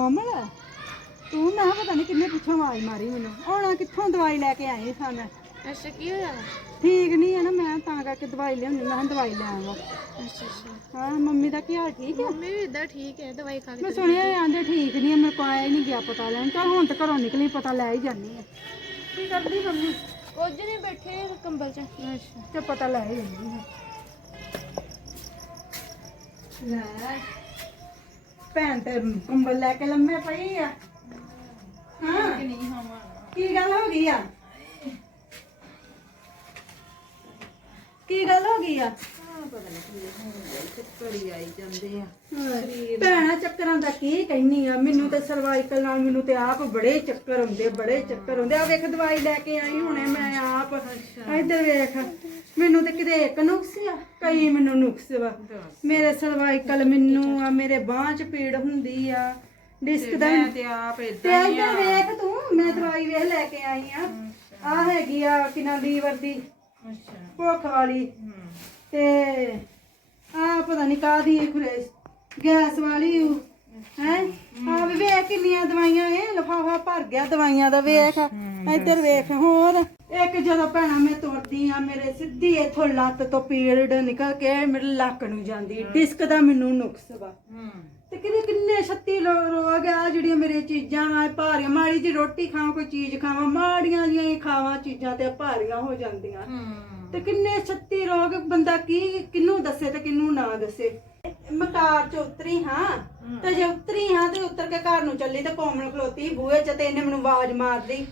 ਕੋਮਲ ਤੂੰ ਮੈਂ ਕਿਹਾ ਪਤਾ ਨਹੀਂ ਕਿੰਨੇ ਪਿੱਛੋਂ ਆਵਾਜ਼ ਮਾਰੀ ਮੈਨੂੰ। ਹੁਣ ਕਿੱਥੋਂ ਦਵਾਈ ਲੈ ਕੇ ਆਈ ਸਾਂ ਮੈਂ। ਅੱਛਾ ਕੀ ਹੋਇਆ? ਠੀਕ ਨਹੀਂ ਹੈ ਨਾ ਮੈਂ ਤਾਂ ਕਰਕੇ ਦਵਾਈ ਲਿਆਉਣੀ ਮੈਂ ਕਿਹਾ ਦਵਾਈ ਲੈ ਆਵਾਂ। ਅੱਛਾ ਅੱਛਾ। ਹਾਂ ਮੰਮੀ ਦਾ ਕੀ ਹਾਲ ਠੀਕ ਹੈ ਮੰਮੀ ਵੀ ਇਦਾਂ ਠੀਕ ਹੈ ਦਵਾਈ ਖਾ ਕੇ ਮੈਂ ਸੁਣਿਆ ਇਹ ਆਂਦੇ ਠੀਕ ਨਹੀਂ ਹੈ ਮੇਰੇ ਕੋਲ ਆਇਆ ਹੀ ਨਹੀਂ ਗਿਆ ਪਤਾ ਲੈਣ। ਚੱਲ ਹੁਣ ਤਾਂ ਘਰੋਂ ਨਿਕਲੀ ਪਤਾ ਲੈ ਹੀ ਜਾਨੀ ਹੈ ਕੀ ਕਰਦੀ ਮੰਮੀ? ਕੁਝ ਨਹੀਂ ਬੈਠੇ ਕੰਬਲ 'ਚ। ਅੱਛਾ ਤੇ ਪਤਾ ਲੈ ਹੀ ਜਾਂਦੀ ਹੈ ਲੈ। ਭੈਣ ਤੇ ਕੰਬਲ ਲੈ ਕੇ ਲੰਮੇ ਪਈ ਆ। ਹਾਂ। ਨਹੀਂ ਹਵਾ ਕੀ ਗੱਲ ਹੋ ਗਈ ਆ? ਕੀ ਗੱਲ ਹੋ ਗਈ ਆ? ਭੈਣਾ ਚੱਕਰਾਂ ਦਾ ਕੀ ਕਹਿਨੀ ਆ? ਮੈਨੂੰ ਤੇ ਸਰਵਾਈਕਲ ਨਾਲ ਮੈਨੂੰ ਤੇ ਆਪ ਬੜੇ ਚੱਕਰ ਹੁੰਦੇ ਬੜੇ ਚੱਕਰ ਹੁੰਦੇ। ਆ ਵੇਖ ਦਵਾਈ ਲੈ ਕੇ ਆਈ ਹੁਣੇ ਮੈਂ ਆਪ। ਇੱਧਰ ਵੇਖ ਮੈਨੂੰ ਤੇ ਕਿਤੇ ਇੱਕ ਨੁਕਸ ਆ ਕਈ ਮੈਨੂੰ ਨੁਕਸ ਵਾ। ਮੇਰੇ ਸਰਵਾਈਕਲ ਮੈਨੂੰ ਆ ਮੇਰੇ ਬਾਹਾਂ 'ਚ ਪੀੜ ਹੁੰਦੀ ਆ ਡਿਸਕ ਦਾ ਤੇ ਆਪ ਤੇ ਇੱਧਰ ਵੇਖ ਤੂੰ ਮੈਂ ਦਵਾਈ ਵੇਖ ਲੈ ਕੇ ਆਈ ਆ। ਆ ਹੈਗੀ ਆ ਕਿਨਾਂ ਲੀਵਰ ਦੀ। ਅੱਛਾ। ਭੁੱਖ ਵਾਲੀ। ਤੇ ਆ ਪਤਾ ਨਹੀਂ ਕਾਦੀ ਖੁਰੇਸ ਗੈਸ ਵਾਲੀ ਹੈ? ਆ ਵੀ ਵੇਖ ਕਿੰਨੀਆਂ ਦਵਾਈਆਂ ਇਹ ਲਫਾਫਾ ਭਰ ਗਿਆ ਦਵਾਈਆਂ ਦਾ ਵੇਖ। ਇੱਧਰ ਵੇਖ ਹੋਰ। ਇੱਕ ਜਦੋਂ ਭੈਣਾ ਮੈਂ ਤੁਰਦੀ ਆ ਮੇਰੇ ਸਿੱਧੀ ਇਥੋਂ ਲੱਤ ਤੋਂ ਪੀੜ ਨਿਕਲ ਕੇ ਮੇਰੇ ਲੱਕ ਨੂੰ ਜਾਂਦੀ ਡਿਸਕ ਦਾ ਮੈਨੂੰ ਨੁਕਸ ਵਾ। ਤੇ ਕਿਤੇ ਕਿੰਨੇ 36 ਲੋ- ਰੋਗ ਆ ਜਿਹੜੀਆਂ ਮੇਰੀਆਂ ਚੀਜ਼ਾਂ ਆ ਭਾਰੀਆਂ। ਮਾੜੀ ਜੀ ਰੋਟੀ ਖਾਵਾਂ ਕੋਈ ਚੀਜ਼ ਖਾਵਾਂ ਮਾੜੀਆਂ ਜੀਆਂ ਹੀ ਖਾਵਾਂ ਚੀਜ਼ਾਂ ਤੇ ਭਾਰੀਆਂ ਹੋ ਜਾਂਦੀਆਂ। ਤੇ ਕਿੰਨੇ 36 ਰੋਗ ਬੰਦਾ ਕੀ ਕਿਹਨੂੰ ਦੱਸੇ ਤੇ ਕਿਹਨੂੰ ਨਾ ਦੱਸੇ? ਮਕਾਰ ਚ ਉਤਰੀ ਹਾਂ ਤੇ ਜੇ ਉਤਰੀ ਹਾਂ ਤੇ ਉਤਰ ਕੇ ਘਰ ਨੂੰ ਚੱਲੀ ਤੇ ਕੋਮਲ ਖਲੋਤੀ ਬੂਹੇ ਚ ਤੇ ਇਹਨੇ ਮੈਨੂੰ ਆਵਾਜ਼ ਮਾਰਦੀ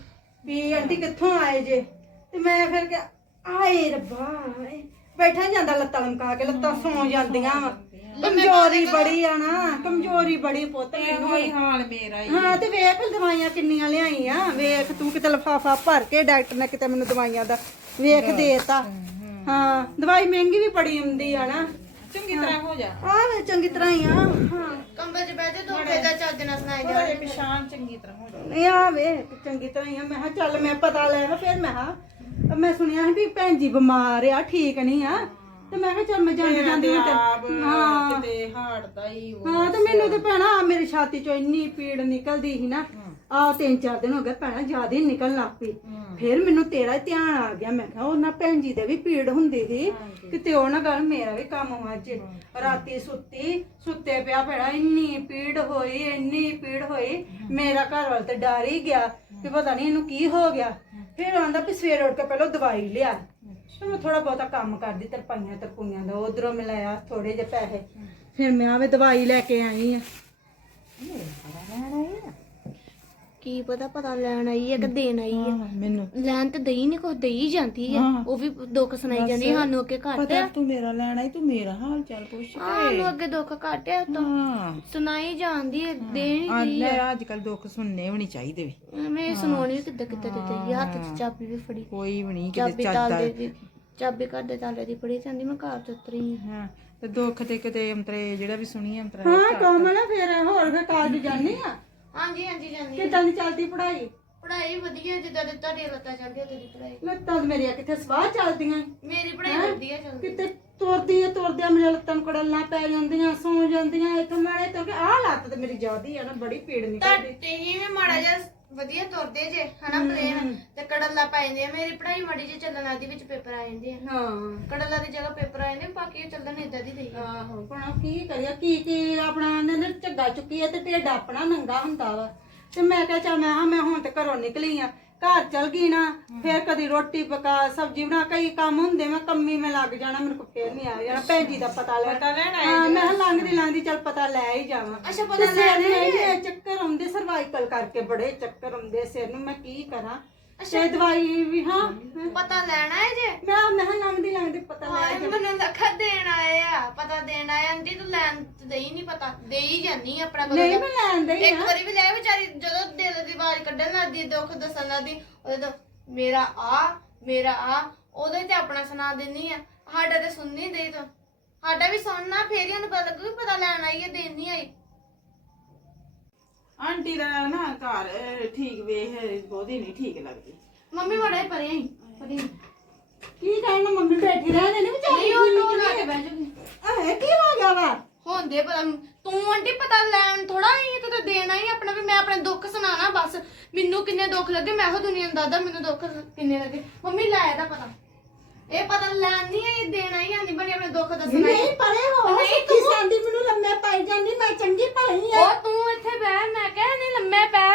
ਵੀ ਆਂਟੀ ਕਿੱਥੋਂ ਆਏ ਜੇ? ਤੇ ਮੈਂ ਫਿਰ ਕਿ ਆਏ ਰੱਬਾ ਆਏ। ਬੈਠਾ ਨੀ ਜਾਂਦਾ ਲੱਤਾਂ ਲਮਕਾ ਕੇ ਲੱਤਾਂ ਸੌ ਜਾਂਦੀਆਂ ਵਾ। ਕਮਜ਼ੋਰੀ ਬੜੀ ਆ ਨਾ ਕਮਜ਼ੋਰੀ ਬੜੀ ਪੁੱਤ ਮੈਨੂੰ। ਕੋਈ ਹਾਲ ਮੇਰਾ ਹੀ ਹਾਂ ਤੇ ਵੇਖ ਦਵਾਈਆਂ ਕਿੰਨੀਆਂ ਲਿਆਈਆਂ। ਵੇਖ ਤੂੰ ਕਿਤੇ ਲਫਾਫਾ ਭਰ ਕੇ ਡਾਕਟਰ ਨੇ ਕਿਤੇ ਮੈਨੂੰ ਦਵਾਈਆਂ ਦਾ ਵੇਖ ਦੇਤਾ ਹਾਂ ਦਵਾਈ ਮਹਿੰਗੀ ਵੀ ਬੜੀ ਹੁੰਦੀ ਆ ਨਾ। ਚੰਗੀ ਤਰ੍ਹਾਂ ਹੋ ਜਾ। ਵੇ ਚੰਗੀ ਤਰ੍ਹਾਂ ਹੀ ਆ ਹਾਂ। ਕੰਬਲ 'ਚ ਬਹਿ ਜਾ ਤੂੰ ਫੇਦਾ ਚੱਜ ਨਾਲ ਸੁਣਾਈ ਜਾ ਥੋੜੇ ਪਛਾਣ ਚੰਗੀ ਤਰ੍ਹਾਂ ਹੋ ਜਾ। ਆ ਵੇ ਚੰਗੀ ਤਰ੍ਹਾਂ ਹੀ ਆ। ਮੈਂ ਕਿਹਾ ਚੱਲ ਮੈਂ ਪਤਾ ਲੈਣਾ ਫਿਰ ਮੈਂ ਕਿਹਾ ਮੈਂ ਸੁਣਿਆ ਸੀ ਵੀ ਭੈਣ ਜੀ ਬਿਮਾਰ ਆ ਠੀਕ ਨਹੀਂ ਆ। ਤੇ ਮੈਂ ਕਿਹਾ ਚੱਲ ਮੈਂ ਜਾਂਦੀ ਜਾਂਦੀ ਹਾਂ ਹਾਂ। ਕਿਤੇ ਹਾੜਦਾ ਹੀ ਉਹ ਹਾਂ ਤੇ ਮੈਨੂੰ ਤੇ ਭੈਣਾ ਮੇਰੀ ਛਾਤੀ ਚੋਂ ਇੰਨੀ ਪੀੜ ਨਿਕਲਦੀ ਸੀ ਨਾ। ਆ ਤਿੰਨ ਚਾਰ ਦਿਨ ਹੋ ਗਏ ਭੈਣਾ ਜ਼ਿਆਦਾ ਹੀ ਨਿਕਲਣ ਲੱਗ ਪਈ। ਫਿਰ ਮੈਨੂੰ ਤੇਰਾ ਹੀ ਧਿਆਨ ਆ ਗਿਆ। ਮੈਂ ਕਿਹਾ ਉਹਨਾਂ ਭੈਣ ਜੀ ਦੇ ਵੀ ਪੀੜ ਹੁੰਦੀ ਸੀ। ਕਿਤੇ ਉਹ ਨਾ ਗੱਲ ਮੇਰਾ ਵੀ ਕੰਮ ਹੋ ਅੱਜ। ਰਾਤੀ ਸੁੱਤੀ ਸੁੱਤੇ ਪਿਆ ਭੈਣਾ ਇੰਨੀ ਪੀੜ ਹੋਈ ਇੰਨੀ ਪੀੜ ਹੋਈ। ਮੇਰਾ ਘਰ ਵਾਲ ਤੇ ਡਰ ਹੀ ਗਿਆ ਕਿ ਪਤਾ ਨਹੀਂ ਇਹਨੂੰ ਕੀ ਹੋ ਗਿਆ। ਫਿਰ ਆਂਦਾ ਵੀ ਸਵੇਰ ਉੱਠ ਕੇ ਪਹਿਲਾਂ ਦਵਾਈ ਲਿਆ। ਫਿਰ ਮੈਂ ਥੋੜਾ ਬਹੁਤਾ ਕੰਮ ਕਰਦੀ ਤਰਪਾਈਆਂ ਤਰਪੂਈਆਂ ਦਾ ਉਧਰੋਂ ਮਿਲਾਇਆ ਥੋੜੇ ਜਿਹੇ ਪੈਸੇ। ਫਿਰ ਮੈਂ ਆਵੇ ਦਵਾਈ ਲੈ ਕੇ ਆਈ ਆ। ਕੀ ਪਤਾ ਪਤਾ ਲੈਣ ਆਈ ਹੈ ਕਿ ਦੇਣ ਆਈ ਹੈ ਮੈਨੂੰ। ਲੈਣ ਤੇ ਦਈ ਨਹੀਂ ਕੁਝ ਦਈ ਜਾਂਦੀ ਹੈ। ਉਹ ਵੀ ਦੁੱਖ ਸੁਣਾਈ ਜਾਂਦੀ ਹੈ, ਸਾਨੂੰ ਅੱਗੇ ਘੱਟ। ਪਤਾ ਤੂੰ ਮੇਰਾ ਲੈਣਾ ਹੀ ਤੂੰ ਮੇਰਾ ਹਾਲ ਚਾਲ ਪੁੱਛ ਸਾਨੂੰ ਅੱਗੇ ਦੁੱਖ ਘੱਟ ਤਾਂ ਹਾਂ। ਸੁਣਾਈ ਜਾਂਦੀ ਹੈ। ਦੇਣ ਆ ਲੈ ਅੱਜ ਕੱਲ ਦੁੱਖ ਸੁਣਨੇ ਵੀ ਨਹੀਂ ਚਾਹੀਦੇ ਵੀ। ਮੈਂ ਸੁਣਾਉਣੀ ਵੀ ਕਿੱਦਾਂ ਕਿੱਦਾਂ ਦਿੱਤੀ ਹੱਥ 'ਚ ਚਾਬੀ ਵੀ ਫੜੀ। ਕੋਈ ਵੀ ਨਹੀਂ ਚਾਬੀ ਕਿਤੇ ਤਾਲੇ ਚੱਲਦਾ ਦੀ ਚਾਬੀ ਘਰ ਦੇ ਤਾਲੇ ਦੀ ਫੜੀ ਜਾਂਦੀ ਮੈਂ ਘਰ ਚ ਉਤਰੀ ਹਾਂ ਹਾਂ ਤੇ ਦੁੱਖ ਤੇ ਕਿਤੇ ਅੰਤਰੇ ਜਿਹੜਾ ਵੀ ਸੁਣੀ ਅੰਤਰਾ ਹਾਂ ਕੋਮਲ ਫਿਰ ਹੋਰ ਫਿਰ ਕਾਲਜ ਜਾਣੀ ਆ? ਹਾਂਜੀ ਹਾਂਜੀ ਜਾਂਦੀ ਕਿੱਦਾਂ ਦੀ ਚੱਲਦੀ ਪੜ੍ਹਾਈ? ਪੜ੍ਹਾਈ ਵਧੀਆ ਜਿੱਦਾਂ ਦੇ ਤੁਹਾਡੀ ਲੱਤਾਂ ਚੱਲਦੀਆਂ ਤੇਰੀ ਪੜ੍ਹਾਈ। ਲੱਤਾਂ ਤਾਂ ਮੇਰੀਆਂ ਕਿੱਥੇ ਸਵਾਹ ਚੱਲਦੀਆਂ ਮੇਰੀ ਪੜ੍ਹਾਈ ਵਧੀਆ ਚੱਲਦੀ। ਕਿਤੇ ਤੁਰਦੀ ਆ ਤੁਰਦਿਆਂ ਮੇਰੇ ਲੱਤਾਂ ਨੂੰ ਕੜਲਾਂ ਪੈ ਜਾਂਦੀਆਂ ਸੌ ਜਾਂਦੀਆਂ ਇੱਥੇ ਮਾੜੇ ਤੋਂ ਕਿ ਆਹ ਲੱਤ ਤੇ ਮੇਰੀ ਜ਼ਿਆਦੀ ਆ ਨਾ ਬੜੀ ਪੀੜ ਨਿਕਲਦੀ ਤੇ ਇਹ ਵੀ ਮਾੜਾ ਜਿਹਾ ਵਧੀਆ ਤੁਰਦੇ ਜੇ ਹਨਾ ਪਲੇਨ ਤੇ ਕੜਲਾ ਪੈ ਜਾਂਦੇ ਆ। ਮੇਰੀ ਪੜ੍ਹਾਈ ਮਾੜੀ ਜਿਹੀ ਚੱਲਣ ਆਦੀ ਵਿੱਚ ਪੇਪਰ ਆ ਜਾਂਦੇ ਆ। ਹਾਂ। ਕੜਲਾ ਦੀ ਜਗ੍ਹਾ ਪੇਪਰ ਆ ਜਾਂਦੇ ਬਾਕੀ ਇਹ ਚੱਲਣ ਇਦਾਂ ਦੀ ਰਹੀ ਆਹੋ ਪਰ ਕੀ ਕਰਿਆ ਕੀ ਕੀ ਆਪਣਾ ਨੇ ਨਾ ਝੱਗਾ ਚੁੱਕੀ ਐ ਤੇ ਢਿੱਡ ਆਪਣਾ ਨੰਗਾ ਹੁੰਦਾ ਵਾ। ਤੇ ਮੈਂ ਕਿਹਾ ਚੱਲ ਮੈਂ ਹਾਂ ਮੈਂ ਹੁਣ ਤੇ ਘਰੋਂ ਨਿਕਲੀ ਆ। ਘਰ ਚਲ ਗਈ ਨਾ ਫਿਰ ਕਦੀ ਰੋਟੀ ਪਕਾ ਸਬਜ਼ੀ ਬਣਾ ਕਈ ਕੰਮ ਹੁੰਦੇ ਮੈਂ ਕੰਮੀ ਮੈਂ ਲੱਗ ਜਾਣਾ ਮੈਨੂੰ ਕੋ ਫੇਰ ਨਹੀਂ ਆ ਜਾਣਾ ਭੈਣ ਜੀ ਦਾ ਪਤਾ ਲੈ। ਪਤਾ ਲੈਣ ਆਏ ਹਾਂ ਮੈਂ ਲੰਘਦੀ ਲੰਘਦੀ ਚੱਲ ਪਤਾ ਲੈ ਹੀ ਜਾਵਾਂ। ਅੱਛਾ ਤੇ ਸਿਰ ਨੂੰ ਇਹ ਚੱਕਰ ਆਉਂਦੇ ਸਰਵਾਈਕਲ ਕਰਕੇ ਬੜੇ ਚੱਕਰ ਆਉਂਦੇ ਸਿਰ ਨੂੰ ਮੈਂ ਕੀ ਕਰਾਂ? ਤੇ ਦਵਾਈ ਵੀ ਹਾਂ। ਪਤਾ ਲੈਣਾ ਹੈ ਜੇ? ਮੈਂ ਮੈਂ ਲੰਘਦੀ ਲੰਘਦੀ ਪਤਾ ਲੈ ਹਾਏ ਮੈਨੂੰ ਲੱਖਾ ਦੇਣ ਆਏ ਆ ਪਤਾ ਦੇਣ ਆਏ ਆਂਟੀ ਤੂੰ ਲੈਣ ਤੇ ਦੇਈ ਨਹੀਂ ਪਤਾ। ਦੇਈ ਜਾਨੀ ਆਪਣਾ ਕੋਲ ਨਹੀਂ ਮੈਂ ਲੈਂਦਾ ਹੀ ਇੱਕ ਵਾਰੀ ਵੀ ਲੈ ਵਿਚਾਰੀ ਜਦੋਂ ਦਿਲ ਦੀ ਆਵਾਜ਼ ਕੱਢਣ ਲੱਗਦੀ ਦੁੱਖ ਦੱਸਣ ਲੱਗਦੀ ਉਹਦੇ ਤੋਂ ਮੇਰਾ ਆ ਮੇਰਾ ਆ। ਉਹਦੇ ਤੇ ਆਪਣਾ ਸੁਣਾ ਦਿੰਨੀ ਆ। ਸਾਡਾ ਤੇ ਸੁਣ ਨਹੀਂ ਦੇਈ ਤੂੰ। ਸਾਡਾ ਵੀ ਸੁਣਨਾ ਫੇਰ ਹੀ ਉਹਨੂੰ ਪਤਾ ਲੱਗੂ ਵੀ ਪਤਾ ਲੈਣ ਆਈ ਹੈ ਦੇਣ ਨਹੀਂ ਆਈ। ਆਂਟੀ ਦਾ ਨਾ ਘਰ ਅਹ, ਠੀਕ ਵੇਖ ਬਹੁਤੀ ਨਹੀਂ ਠੀਕ ਲੱਗਦੀ। ਮੰਮੀ ਬੜਾ ਹੀ ਪਰੇ ਪਰੇ ਆਈ। ਕੀ ਕਹਿਣ ਮੰਮੀ ਬੈਠੀ ਰਹਿੰਦੇ ਨੇ ਵਿਚਾਰੀ? ਨਹੀਂ ਉਹ ਟੋਲ ਲਾ ਕੇ ਬਹਿ ਜੂਗੀ ਆਏ ਕੀ ਹੋ ਗਿਆ ਵਾ? ਹੁੰਦੇ ਪਰ ਤੂੰ ਆਂਟੀ ਪਤਾ ਲੈਣ ਥੋੜਾ ਹੀ ਤੂੰ ਤਾਂ ਦੇਣਾ ਹੀ ਆਪਣਾ ਵੀ ਮੈਂ ਆਪਣੇ ਦੁੱਖ ਸੁਣਾਣਾ ਬਸ। ਮੈਨੂੰ ਕਿੰਨੇ ਦੁੱਖ ਲੱਗੇ ਮੈਂ ਉਹ ਦੁਨੀਆ ਨੂੰ ਦੱਸਦਾ ਮੈਨੂੰ ਦੁੱਖ ਕਿੰਨੇ ਲੱਗੇ। ਮੰਮੀ ਲੈ ਇਹਦਾ ਪਤਾ। ਇਹ ਪਤਾ ਲੈਣ ਨਹੀਂ ਹੈ ਇਹ ਦੇਣਾ ਹੀ ਆਂਦੀ ਬਣੀ ਆਪਣੇ ਦੁੱਖ ਦੱਸਣਾ ਹੀ। ਨਹੀਂ ਪਰੇ ਹੋ ਨਹੀਂ, ਸੱਚੀ ਸੰਦੀ ਮੈਨੂੰ ਲੰਮੇ ਪਾਈ ਜਾਂਦੀ ਮੈਂ ਚੰਗੀ ਭਲੀ ਆ। ਉਹ ਤੂੰ ਇੱਥੇ ਬਹਿ ਮੈਂ ਕਹਿ ਨਹੀਂ ਲੰਮੇ ਪੈ।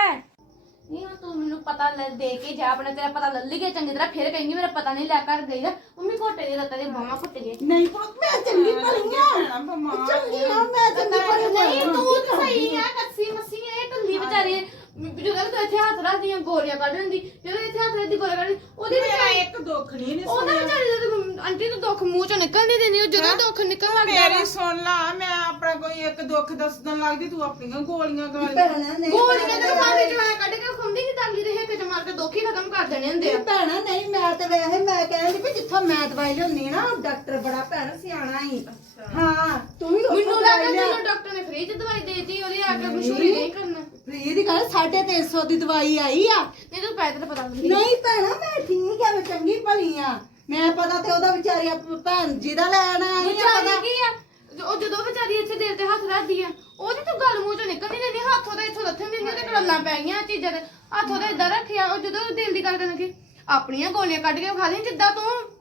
ਨਹੀਂ ਉਹ ਤੂੰ ਮੈਨੂੰ ਪਤਾ ਲੈ ਦੇ ਕੇ ਜਾ ਆਪਣਾ ਤੇਰਾ ਪਤਾ ਲੈ ਲਈਏ ਚੰਗੀ ਤਰ੍ਹਾਂ ਫਿਰ ਕਹੀਂ ਮੇਰਾ ਪਤਾ ਨਹੀਂ ਲੈ ਕਰ ਗਈ ਦਾ ਮੰਮੀ ਘੋਟੇ ਦੇ ਲੱਤਾਂ ਦੇ ਬਾਹਾਂ ਘੁੱਟ ਗਏ ਨਹੀਂ ਪੁੱਤ ਮੈਂ ਚੰਗੀ ਭਲੀ ਆ। ਭੈਣਾ ਬਿਮਾਰ ਚੰਗੀ ਆ ਮੈਂ ਚੰਗੀ ਭਲੀ ਨਹੀਂ ਤੂੰ ਤਾਂ ਸਹੀ ਆ। ਕੱਸੀ ਮੱਸੀ ਇਹ ਢੱਲੀ ਵਿਚਾਰੀ ਜਦੋਂ ਤੂੰ ਇੱਥੇ ਹੱਥ ਰੱਖਦੀਆਂ ਗੋਲੀਆਂ ਕੱਢ ਲੈਂਦੀ ਜਦੋਂ ਇੱਥੇ ਹੱਥ ਰੱਖਦੀ ਗੋਲੀਆਂ ਕੱਢ ਉਹਦੀ ਮੇਰਾ ਵਿਚਾਰੀ ਇੱਕ ਦੁੱਖ ਨਹੀਂ ਨੇ ਉਹਦਾ ਵਿਚਾਰੀ ਦਾ ਤਾਂ ਆਂਟੀ ਨੂੰ ਦੁੱਖ ਮੂੰਹ ਚੋਂ ਨਿਕਲ ਨਹੀਂ ਦਿੰਦੀ ਉਹ ਜਦੋਂ ਦੁੱਖ ਨਿਕਲ ਲੱਗਦਾ ਮੇਰੀ ਸੁਣ ਲਾ ਮੈਂ ਆਪਣਾ ਕੋਈ ਇੱਕ ਦੁੱਖ ਦੱਸਣ ਲੱਗਦੀ ਤੂੰ ਆਪਣੀਆਂ ਗੋਲੀਆਂ ਗਾਲੀਆਂ ਭੈਣਾ ਨਹੀਂ ਗੋਲੀਆਂ ਤੇ ਖਾਣੇ ਚਵਾਂ ਕੱਢ ਕੇ ਖੁੰਦੀ ਨਹੀਂ ਦਾਲੀ ਦੇ ਹਿੱਕ ਚ ਮਾਰ ਕੇ ਦੁੱਖ ਹੀ ਖਤਮ ਕਰ ਦੇਣੇ ਹੁੰਦੇ ਆ। ਭੈਣਾ ਨਹੀਂ ਮੈਂ ਤੇ ਵੈਸੇ ਮੈਂ ਕਹਿੰਦੀ ਵੀ ਜਿੱਥੋਂ ਮੈਂ ਦਵਾਈ ਲਿਆਉਣੀ ਨਾ ਉਹ ਡਾਕਟਰ ਬੜਾ ਭੈਣ ਸਿਆਣਾ ਹੀ ਹਾਂ ਤੂੰ ਵੀ ਉੱਥੋਂ ਮੈਨੂੰ ਦਵਾਈ ਲੱਗਾ ਲਿਆ ਡਾਕਟਰ ਨੇ ਫ੍ਰੀ ਚ ਦਵਾਈ ਦੇਤੀ ਉਹਦੀ ਆ ਕੇ ਮਸ਼ਹੂਰੀ ਨਹੀਂ ਕਰਨਾ ਫ੍ਰੀ ਦੀ ਗੱਲ 350 ਦੀ ਦਵਾਈ ਆਈ ਆ। ਨਹੀਂ ਤੂੰ ਪੈਸੇ ਤਾਂ ਪਤਾ ਨਹੀਂ। ਨਹੀਂ ਭੈਣਾ ਮੈਂ ਠੀਕ ਆ ਮੈਂ ਚੰਗੀ ਭਲੀ ਆ। ਮੈਂ ਪਤਾ ਤੇ ਉਹਦਾ ਵਿਚਾਰੀ ਆਪ- ਭੈਣ ਜੀ ਦਾ ਲੈਣਾ ਆਈ ਆ ਵਿਚਾਰੀ ਪਤਾ। ਕੀ ਆ? ਉਹ ਜਦੋਂ ਵਿਚਾਰੀ ਇੱਥੇ ਦਿਲ ਤੇ ਹੱਥ ਰੱਖਦੀ ਆ ਉਹਦੀ ਤਾਂ ਗੱਲ ਮੂੰਹ ਚੋਂ ਨਿਕਲ ਨਹੀਂ ਹੱਥੋਂ ਤਾਂ ਇੱਥੋਂ ਲੱਥਣ ਦਿੰਦੀ ਉਹਦੇ ਕਲੰਨਾ ਪੈ ਗਈਆਂ ਆਹ ਚੀਜ਼ਾਂ ਤੇ। ਹੱਥੋਂ ਤਾਂ ਇਦਾਂ ਰੱਖਿਆ ਉਹ ਜਦੋਂ ਦਿਲ ਦੀ ਗੱਲ ਕਰਨ ਲੱਗੀ ਆਪਣੀਆਂ ਗੋਲੀਆਂ ਕੱਢ ਕੇ ਖਾ ਲਈ ਜਿੱਦਾਂ ਤੂੰ।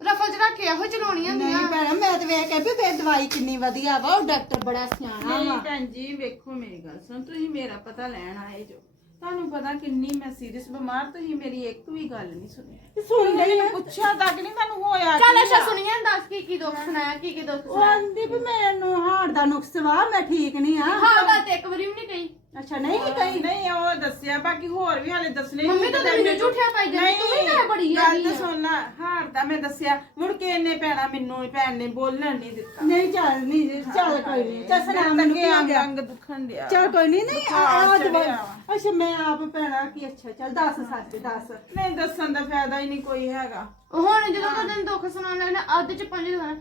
ਰਫਲ ਚ ਰੱਖ ਕੇ ਇਹੋ ਚਲਾਉਣੀਆਂ ਹੁੰਦੀਆਂ। ਨਹੀਂ ਭੈਣਾ ਮੈਂ ਤੇ ਵੇਖ ਕੇ ਵੀ ਤੇ ਦਵਾਈ ਕਿੰਨੀ ਵਧੀਆ ਵਾ ਉਹ ਡਾਕਟਰ ਬੜਾ ਸਿਆਣਾ ਨਹੀਂ ਵਾ। ਭੈਣ ਜੀ ਵੇਖੋ ਮੇਰੀ ਗੱਲ ਸੁਣ ਤੁਸੀਂ ਮੇਰਾ ਪਤਾ ਲੈਣ ਆਏ ਜੋ। ਤੁਹਾਨੂੰ ਪਤਾ ਕਿੰਨੀ ਮੈਂ ਸੀਰੀਅਸ ਬਿਮਾਰ ਤੁਸੀਂ ਮੇਰੀ ਇੱਕ ਵੀ ਗੱਲ ਨਹੀਂ ਸੁਣੀ ਸੁਣ ਲਈ ਮੈਨੂੰ ਪੁੱਛਿਆ ਤੱਕ ਨਹੀਂ ਤੁਹਾਨੂੰ ਹੋਇਆ ਚੱਲ ਕੀ ਅੱਛਾ ਆ? ਸੁਣੀਆਂ ਦੱਸ ਕੀ ਕੀ ਦੁੱਖ ਸੁਣਾਇਆ ਕੀ ਕੀ ਦੁੱਖ ਉਹ ਸੁਣਾਇਆ ਆਂਦੀ ਵੀ ਮੈਨੂੰ ਹਾਰਟ ਦਾ ਨੁਕਸ ਵਾ ਮੈਂ ਠੀਕ ਨਹੀਂ ਆ। ਹਾਂ ਗੱਲ ਤੇ ਇੱਕ ਵਾਰੀ ਵੀ ਨਹੀਂ ਕਹੀ ਅੱਛਾ ਨਹੀਂ ਕਹੀ। ਨਹੀਂ ਉਹ ਦੱਸਿਆ ਬਾਕੀ ਹੋਰ ਵੀ ਹਾਲੇ ਦੱਸਣੇ ਸੀ ਮੰਮੀ ਤਾਂ ਤੇ ਮੈਨੂੰ ਝੂਠਿਆ ਪਾਈ ਜਾਂਦੀ ਤੂੰ ਵੀ ਨਾ ਬੜੀ ਗੱਲ ਹੈਗੀ ਤਾਂ ਆ। ਸੁਣ ਲੈ ਹਾਰ ਦਾ ਮੈਂ ਦੱਸਿਆ ਮੁੜ ਕੇ ਇਹਨੇ ਪੈਣਾ ਮੈਨੂੰ ਹੀ ਭੈਣ ਨੇ ਬੋਲਣ ਨਹੀਂ ਦਿੱਤਾ। ਨਹੀਂ ਚੱਲ ਨਹੀਂ ਚੱਲ ਕੋਈ ਨਹੀਂ। ਚੱਲ ਸੁਣਾ ਮੈਨੂੰ ਕੀ ਆ ਗਿਆ? ਅੰਗ ਦੁਖਣ ਦਿਆ ਚੱਲ ਕੋਈ ਨਹੀਂ ਨਹੀਂ ਆ ਆ ਦਵਾਈ ਚੜਿਆ ਵਾ। ਅੱਛਾ ਮੈਂ ਆਪ ਭੈਣਾ ਕੀ ਅੱਛਾ ਚੱਲ ਦੱਸ ਸੱਚ ਦੱਸ। ਨਹੀਂ ਦੱਸਣ ਦਾ ਫਾਇਦਾ ਹੀ ਨਹੀਂ ਕੋਈ ਹੈਗਾ। ਹੁਣ ਜਦੋਂ ਕੋਈ ਦਿਨ ਦੁੱਖ ਸੁਣਾਉਣ ਲੱਗਣਾ ਅੱਧ ਚ ਪੰਜ ਦਿਨ।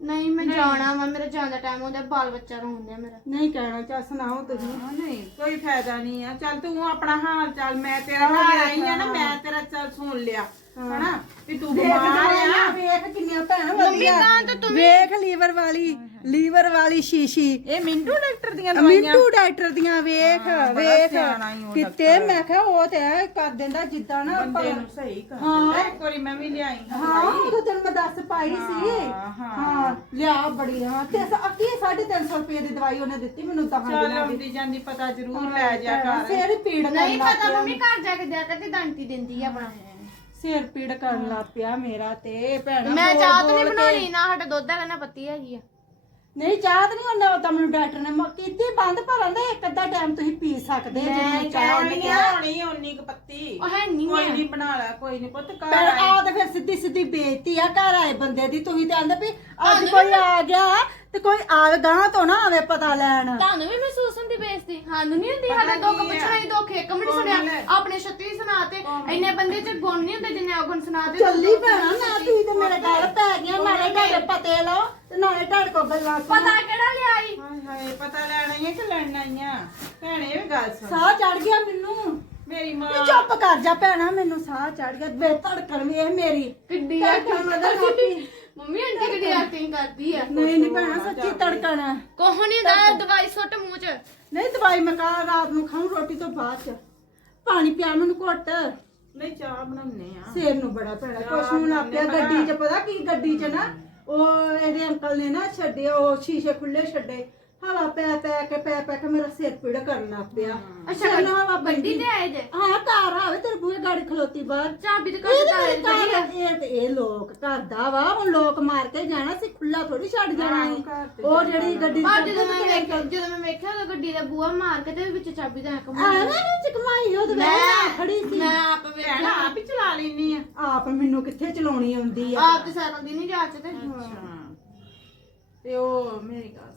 ਨਹੀਂ ਮੈਂ ਜਾਣਾ ਵਾ ਮੇਰਾ ਜਾਣ ਦਾ ਟਾਈਮ ਹੁੰਦਾ ਬਾਲ ਬੱਚਾ ਰੋਂਦੇ ਮੇਰਾ। ਨਹੀਂ ਕਹਿਣਾ ਚੱਲ ਸੁਣਾਓ ਤੁਸੀਂ। ਹਾਂ, ਨਹੀਂ। ਕੋਈ ਫਾਇਦਾ ਨਹੀਂ ਆ। ਚੱਲ ਤੂੰ ਆਪਣਾ ਹਾਲ ਚਾਲ ਮੈਂ ਤੇਰਾ ਹਾਲ ਆਈ ਆ ਨਾ ਮੈਂ ਤੇਰਾ ਚੱਲ ਸੁਣ ਲਿਆ। ਹਨਾ? ਵੀ ਤੂੰ ਵੇਖ ਬਿਮਾਰ ਆ। ਵੇਖ ਕਿੰਨੀਆਂ ਭੈਣ ਵਧੀਆ ਤਾਂ ਤਾਂ ਤੂੰ ਵੇਖ ਵਾਲੀ ਲੀਵਰ ਵਾਲੀ ਸ਼ੀਸ਼ੀ। ਇਹ ਮਿੰਟੂ ਡਾਕਟਰ ਦੀਆਂ ਦਵਾਈਆਂ ਮਿੰਟੂ ਡਾਕਟਰ ਦੀਆਂ ਵੇਖ ਹਾਂ, ਵੇਖ। ਕਿਤੇ ਮੈਂ ਕਿਹਾ ਉਹ ਤੇ ਐ ਕਰ ਦਿੰਦਾ ਜਿੱਦਾਂ ਨਾ ਬੰਦੇ ਨੂੰ ਸਹੀ ਕਰ ਹਾਂ। ਦਿੰਦਾ। ਇੱਕ ਵਾਰੀ ਮੈਂ ਵੀ ਲਿਆਈ ਹਾਂ ਹਾਂ ਉਹ ਤੈਨੂੰ ਮੈਂ ਦੱਸ ਪਾਈ ਸੀ। ਹਾਂ, ਹਾਂ। ਹਾਂ ਲਿਆ ਬੜੀ ਰਹਾ ਤੇ। ਅੱਕੀ 350 ਰੁਪਏ ਦੀ ਦਵਾਈ ਉਹਨੇ ਦਿੱਤੀ ਮੈਨੂੰ ਤਾਂ ਚੱਲ ਆਉਂਦੀ ਜਾਂਦੀ ਪਤਾ ਜ਼ਰੂਰ ਲੈ ਜਾ ਕਰ ਸਿਰ ਪੀੜ ਨਹੀਂ ਪਤਾ ਮੰਮੀ ਘਰ ਜਾ ਕੇ ਦਿਆ ਕਰਦੀ ਦੰਤੀ ਦਿੰਦੀ ਆ ਆਪਣਾ। ਸਿਰ ਪੀੜ ਕਰਨ ਲੱਗ ਪਿਆ ਮੇਰਾ ਤੇ ਭੈਣਾ ਮੈਂ ਬੋਲ ਚਾਹ ਤਾਂ ਨਹੀਂ ਬੋਲ ਕੇ- ਬਣਾਉਣੀ ਨਾ ਸਾਡਾ ਦੁੱਧ ਹੈਗਾ ਨਾ ਪੱਤੀ ਹੈਗੀ ਆ। ਨਹੀਂ ਚਾਹ ਤਾਂ ਨਹੀਂ ਉਹਨੇ ਉਹ ਤਾਂ ਮੈਨੂੰ ਡਾਕਟਰ ਨੇ ਮ- ਕੀਤੀ ਬੰਦ ਭਰਨ ਦੇ ਇੱਕ ਅੱਧਾ ਟਾਈਮ ਤੁਸੀਂ ਪੀ ਸਕਦੇ ਜੇ ਤੁਸੀਂ ਚਾਹ ਚਾਹ ਉਹਨੇ ਨਹੀਂ ਹੋਣੀ ਓਨੀ ਕੁ ਪੱਤੀ। ਉਹ ਹੈ ਨਹੀਂ ਕੋਈ ਨਹੀਂ ਬਣਾ ਲੈ ਕੋਈ ਨਹੀਂ ਪੁੱਤ ਘਰ ਪਰ ਆਏ। ਆ ਤਾਂ ਫਿਰ ਸਿੱਧੀ ਸਿੱਧੀ ਬੇਇੱਜ਼ਤੀ ਆ ਘਰ ਆਏ ਬੰਦੇ ਦੀ ਤੁਸੀਂ ਤੇ ਆਂਦੇ ਵੀ ਅੱਜ ਕੋਈ ਆ ਗਿਆ ਤੇ ਕੋਈ ਆਵੇ ਗਾਂ ਤੋਂ ਨਾ ਆਵੇ ਪਤਾ ਲੈਣ। ਤੁਹਾਨੂੰ ਵੀ ਮਹਿਸੂਸ ਹੁੰਦੀ ਬੇਇੱਜ਼ਤੀ? ਸਾਨੂੰ ਨਹੀਂ ਹੁੰਦੀ ਸਾਡਾ ਦੁੱਖ ਪੁੱਛਣਾ ਹੀ ਦੁੱਖ ਇੱਕ ਮਿੰਟ ਸੁਣਿਆ ਆਪਣੇ ਛੱਤੀ ਸੁਣਾ ਤੇ ਇੰਨੇ ਬੰਦੇ ਚ ਗੁਣ ਨਹੀਂ ਹੁੰਦੇ ਜਿੰਨੇ ਔਗਣ ਸੁਣਾ ਦੇ। ਚੱਲੀ ਭੈਣਾ ਨਾ ਤੁਸੀਂ ਤੇ ਮੇਰੇ ਗੱਲ ਪੈ ਗਿਆ ਨਾਲੇ ਤੁਹਾਡੇ ਪਤੇ ਲਓ ਤੇ ਨਾਲੇ ਤੁਹਾਡੇ ਕੋਲ ਗੱਲਾਂ ਸੁਣੋ। ਪਤਾ ਕਿਹੜਾ ਲਿਆਈ? ਹਾਏ ਹਾਏ ਪਤਾ ਲੈਣਾ ਹੀ ਆ ਕਿ ਲੜਨਾ ਹੀ ਆ ਭੈਣੇ ਇਹ ਵੀ ਗੱਲ ਸੁਣ। ਸਾਹ ਚੜ ਗਿਆ ਮੈਨੂੰ। ਮੇਰੀ ਮਾਂ। ਤੂੰ ਚੁੱਪ ਕਰ ਜਾ ਭੈਣਾ ਮੈਨੂੰ ਸਾਹ ਚੜ ਗਿਆ। ਵੇ ਧੜਕਣ ਵੇਖ ਮੇਰੀ। ਕਿੱਡੀ ਧੜਕਣ ਮਤਲਬ ਕਾਫੀ ਮੰਮੀ ਆਂਟੀ ਕਿੱਡੀ ਐਕਟਿੰਗ ਕਰਦੀ ਆ? ਨਹੀਂ ਨਹੀਂ ਭੈਣਾ ਸੱਚੀ ਧੜਕਣ ਆ। ਕੋਹ ਨਹੀਂ ਦਾ ਦਵਾਈ ਸੁੱਟ ਮੂੰਹ ਚ। ਨਹੀਂ ਦਵਾਈ ਮੈਂ ਕਾ ਰਾਤ ਨੂੰ ਖਾਉਂ ਰੋਟੀ ਤੋਂ ਬਾਅਦ ਚ। ਪਾਣੀ ਪਿਆ ਮੈਨੂੰ ਘੁੱਟ। ਨਹੀਂ ਚਾਹ ਬਣਾਉਣੇ ਆ। ਸਿਰ ਨੂੰ ਬੜਾ ਭੈੜਾ ਕੁਛ ਨੂੰ ਨਾ ਪਿਆ ਗੱਡੀ 'ਚ ਪਤਾ ਕੀ ਗੱਡੀ 'ਚ ਨਾ ਉਹ ਇਹਦੇ ਅੰਕਲ ਨੇ ਨਾ ਛੱਡੇ ਉਹ ਸ਼ੀਸ਼ੇ ਖੁੱਲੇ ਛੱਡੇ। ਹਵਾ ਪੈ ਪੈ ਕੇ ਪੈ ਪੈ ਕੇ ਮੇਰਾ ਸਿਰ ਪੀੜ ਕਰਨ ਲੱਗ ਪਿਆ। ਅੱਛਾ ਨਾ ਹਵਾ ਬੰਦੀ ਤੇ ਆਏ ਜੇ। ਹਾਂ ਘਰ ਆਵੇ ਤੇਰੇ ਬੂਹੇ ਗਾੜੀ ਖਲੋਤੀ ਬਾਹਰ। ਚਾਬੀ ਤੇ ਘਰ ਇਹ ਤੇ ਇਹ ਲੋਕ ਘਰ ਦਾ ਵਾ ਹੁਣ ਲੋਕ ਮਾਰ ਕੇ ਜਾਣਾ ਸੀ ਖੁੱਲਾ ਥੋੜੀ ਛੱਡ ਜਾਣਾ ਸੀ ਉਹ ਜਿਹੜੀ ਗੱਡੀ ਦੀ ਜਦੋਂ ਮੈਂ ਵੇਖਿਆ ਜਦੋਂ ਮੈਂ ਵੇਖਿਆ ਉਹ ਗੱਡੀ ਦਾ ਬੂਹਾ ਮਾਰ ਕੇ ਤੇ ਵਿੱਚ ਚਾਬੀ ਦਾ ਇੱਕ ਐਵੇਂ ਵਿੱਚ ਕਮਾਈ ਉਹ ਤੇ ਮੈਂ ਮੈਂ ਖੜੀ ਸੀ। ਮੈਂ ਆਪ ਵੇਖਿਆ ਭੈਣਾ। ਆਪ ਹੀ ਚਲਾ ਲੈਣੀ ਆ। ਆਪ ਮੈਨੂੰ ਕਿੱਥੇ ਚਲਾਉਣੀ ਆਉਂਦੀ ਆ? ਆਪ ਤੇ ਸਾਈਕਲ ਦੀ ਨਹੀਂ ਜਾਂਚ ਤੇ ਤੇ ਉਹ ਮੇਰੀ ਗੱਲ